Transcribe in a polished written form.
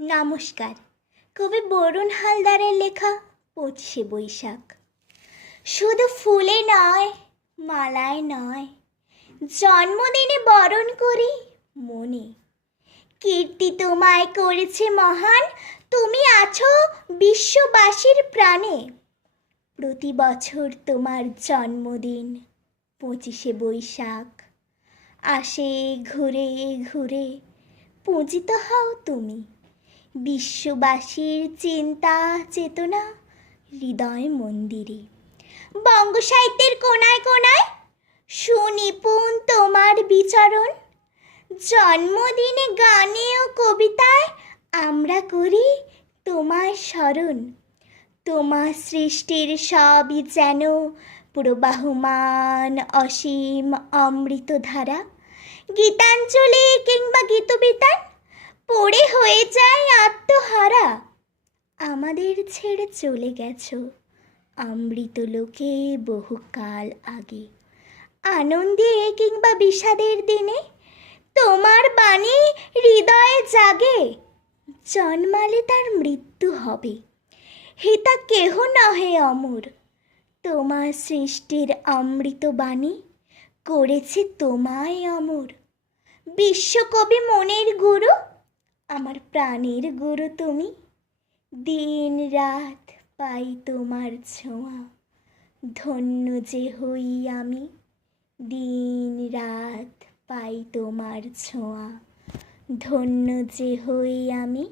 নমস্কার। কবি বরুণ হালদারের লেখা ২৫শে বৈশাখ। শুধু ফুলে নয়, মালায় নয়, জন্মদিনে বরণ করি মনে। কীর্তি তোমায় করেছে মহান, তুমি আছো বিশ্ববাসীর প্রাণে। প্রতি বছর তোমার জন্মদিন ২৫শে বৈশাখ আসে, ঘুরে ঘুরে পূজিত হও তুমি। বিশ্ববাসীর চিন্তা চেতনা হৃদয় মন্দিরে। বঙ্গসাহিত্যের কোনায় কোনায় সুনিপুণ তোমার বিচরণ। জন্মদিনে গানে ও কবিতায় আমরা করি তোমার স্মরণ। তোমার সৃষ্টির সবই যেন প্রবাহমান অসীম অমৃতধারা। গীতাঞ্জলি কিংবা গীতবিতান পড়ে হয়ে যায় আত্মহারা। আমাদের ছেড়ে চলে গেছো অমৃত লোকে বহুকাল আগে। আনন্দে কিংবা বিষাদের দিনে তোমার বাণী হৃদয়ে জাগে। জন্মালে তার মৃত্যু হবে, হিতা কেহ নহে অমর। তোমার সৃষ্টির অমৃত বাণী করেছে তোমায় অমর। বিশ্বকবি মনের গুরু, আমার প্রাণের গুরু তুমি। দিন রাত পাই তোমার ছোঁয়া, ধন্য যে হই আমি। দিন রাত পাই তোমার ছোঁয়া, ধন্য যে হই আমি।